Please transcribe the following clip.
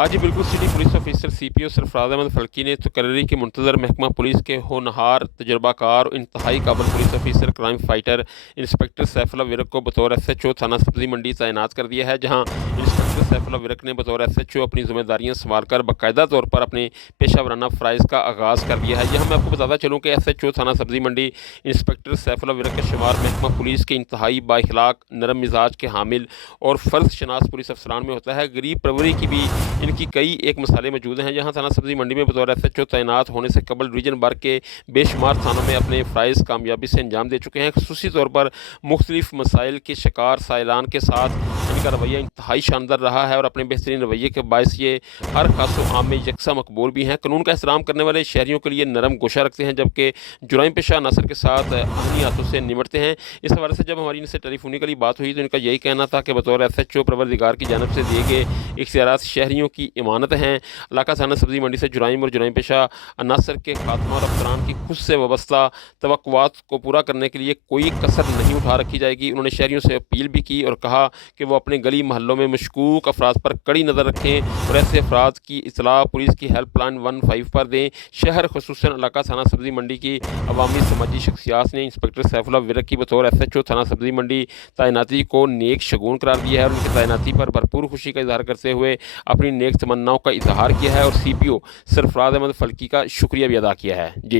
आज ही बिल्कुल city police officer CPO Sarfaraz Ahmed Falki ने तकर्री के मुंतजर महकमा पुलिस के होनहार तजुर्बाकार और इंतहाई काबिल police officer crime fighter inspector Saifullah Virk को बतौर एसएचओ थाना सब्जी मंडी तैनात कर दिया है, जहां इंस्पेक्टर सैफुल्लाह विरक ने बतौर एसएचओ अपनी जिम्मेदारियां संभाल कर बाकायदा तौर पर अपने पेशा वराना फ़राइज़ का आगाज़ कर दिया है। यह मैं आपको बताता चलूँ कि एसएचओ थाना सब्जी मंडी इंस्पेक्टर सैफुल्लाह विरक का शुमार महकमा पुलिस के इंतहाई बाइखलाक नरम मिजाज के हामिल और फ़र्ज शनास पुलिस अफसरान में होता है। गरीब परवरी की भी इनकी कई एक मसाले मौजूद हैं। यहाँ थाना सब्जी मंडी में बतौर एसएचओ तैनात होने से कबल डिवीजन भर के बेशुमार थानों में अपने फ़राइज़ कामयाबी से अंजाम दे चुके हैं। ख़ुसूसी तौर पर मुख्तलिफ मसाइल के शिकार साइलान के साथ इनका रवैया इंतहाई शानदार रहा है और अपने बेहतरीन रवैये के बायस ये हर खासो आम में यकसा मकबूल भी हैं। कानून का एहतराम करने वाले शहरियों के लिए नरम गोशा रखते हैं, जबकि जुराइम पेशा अनासर के साथ आहनी हाथों से निमटते हैं। इस हवाले से जब हमारी इनसे टेलीफोनिकली बात हुई तो इनका यही कहना था कि बतौर एसएचओ परवरदिगार की जानिब से दिए गए इख्तियारात शहरियों की इमानत हैं। इलाका थाना सब्जी मंडी से जुराइम और जुराइम पेशा अनासर के खात्मा और अफसरान की खुद से वाबस्ता तवक्कुआत को पूरा करने के लिए कोई कसर नहीं उठा रखी जाएगी। उन्होंने शहरियों से अपील भी की और कहा कि वो अपने गली महलों में मशकूक अफराद पर कड़ी नज़र रखें और ऐसे अफराद की इतला पुलिस की हेल्पलाइन 15 पर दें। शहर खुसूसन इलाका थाना सब्जी मंडी की अवामी समाजी शख्सियात ने इंस्पेक्टर सैफुल्लाह विरक की बतौर एसएचओ थाना सब्जी मंडी तैनाती को नेक शगुन करार दिया है और उनकी तैनाती पर भरपूर खुशी का इजहार करते हुए अपनी नेक तमन्नाओं का इजहार किया है और सीपीओ सरफराज अहमद फल्की का शुक्रिया भी अदा किया है। जी।